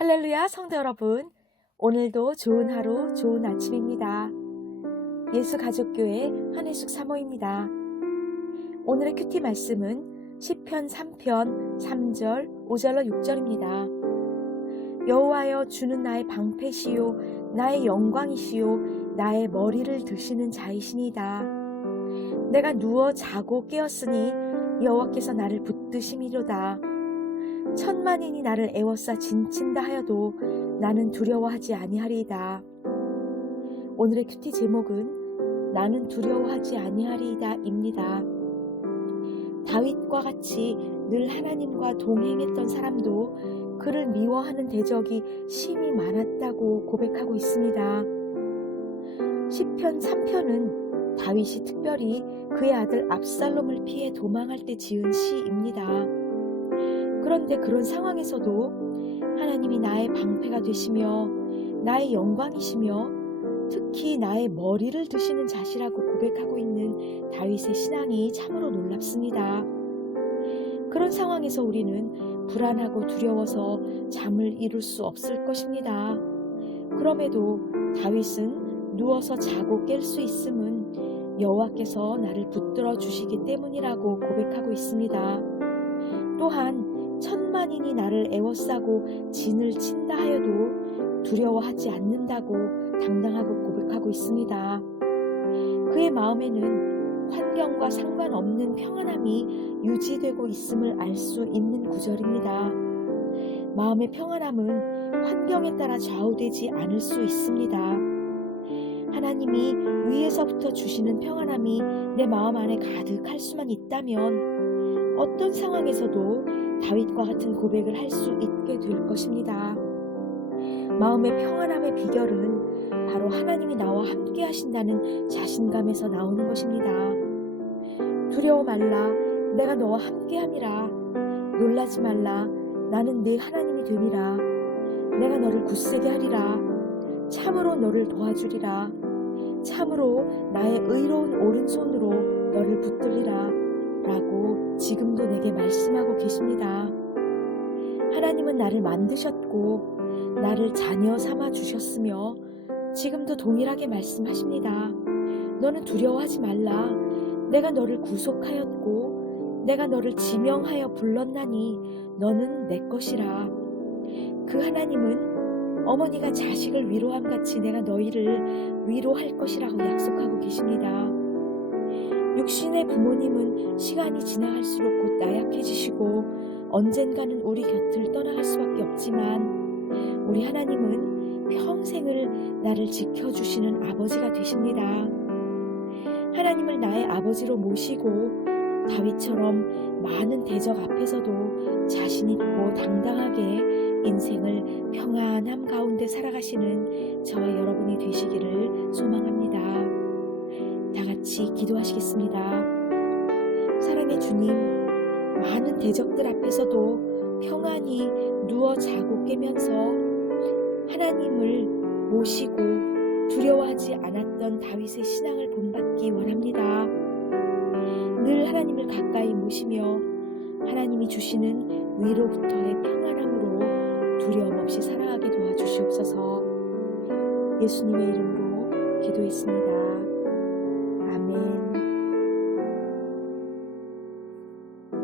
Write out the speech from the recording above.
할렐루야 성도 여러분. 오늘도 좋은 하루 좋은 아침입니다. 예수 가족교회 한혜숙 사모입니다. 오늘의 큐티 말씀은 시편 3편 3절 5절로 6절입니다. 여호와여 주는 나의 방패시요 나의 영광이시요 나의 머리를 드시는 자이시니이다. 내가 누워 자고 깨었으니 여호와께서 나를 붙드심이로다 천만인이 나를 애워싸 진친다 하여도 나는 두려워하지 아니하리이다. 오늘의 큐티 제목은 나는 두려워하지 아니하리이다입니다. 다윗과 같이 늘 하나님과 동행했던 사람도 그를 미워하는 대적이 심히 많았다고 고백하고 있습니다. 시편 3편은 다윗이 특별히 그의 아들 압살롬을 피해 도망할 때 지은 시입니다. 그런데 그런 상황에서도 하나님이 나의 방패가 되시며 나의 영광이시며 특히 나의 머리를 드시는 자시라고 고백하고 있는 다윗의 신앙이 참으로 놀랍습니다. 그런 상황에서 우리는 불안하고 두려워서 잠을 이룰 수 없을 것입니다. 그럼에도 다윗은 누워서 자고 깰 수 있음은 여호와께서 나를 붙들어 주시기 때문이라고 고백하고 있습니다. 또한 천만인이 나를 애워싸고 진을 친다 하여도 두려워하지 않는다고 당당하고 고백하고 있습니다. 그의 마음에는 환경과 상관없는 평안함이 유지되고 있음을 알 수 있는 구절입니다. 마음의 평안함은 환경에 따라 좌우되지 않을 수 있습니다. 하나님이 위에서부터 주시는 평안함이 내 마음 안에 가득할 수만 있다면 어떤 상황에서도 다윗과 같은 고백을 할 수 있게 될 것입니다. 마음의 평안함의 비결은 바로 하나님이 나와 함께 하신다는 자신감에서 나오는 것입니다. 두려워 말라, 내가 너와 함께 함이라. 놀라지 말라, 나는 네 하나님이 되니라. 내가 너를 굳세게 하리라. 참으로 너를 도와주리라. 참으로 나의 의로운 오른손으로 너를 붙들리라. 라고 지금도 내게 말씀하고 계십니다. 하나님은 나를 만드셨고, 나를 자녀 삼아 주셨으며, 지금도 동일하게 말씀하십니다. 너는 두려워하지 말라. 내가 너를 구속하였고, 내가 너를 지명하여 불렀나니, 너는 내 것이라. 그 하나님은 어머니가 자식을 위로함 같이 내가 너희를 위로할 것이라고 약속하고 계십니다. 육신의 부모님은 시간이 지나갈수록 곧 나약해지시고 언젠가는 우리 곁을 떠나갈 수밖에 없지만 우리 하나님은 평생을 나를 지켜주시는 아버지가 되십니다. 하나님을 나의 아버지로 모시고 다윗처럼 많은 대적 앞에서도 자신 있고 당당하게 인생을 평안함 가운데 살아가시는 저와 여러분이 되시기를 같이 기도하시겠습니다. 사랑의 주님, 많은 대적들 앞에서도 평안히 누워 자고 깨면서 하나님을 모시고 두려워하지 않았던 다윗의 신앙을 본받기 원합니다. 늘 하나님을 가까이 모시며 하나님이 주시는 위로부터의 평안함으로 두려움 없이 살아가게 도와주시옵소서 예수님의 이름으로 기도했습니다. Amén.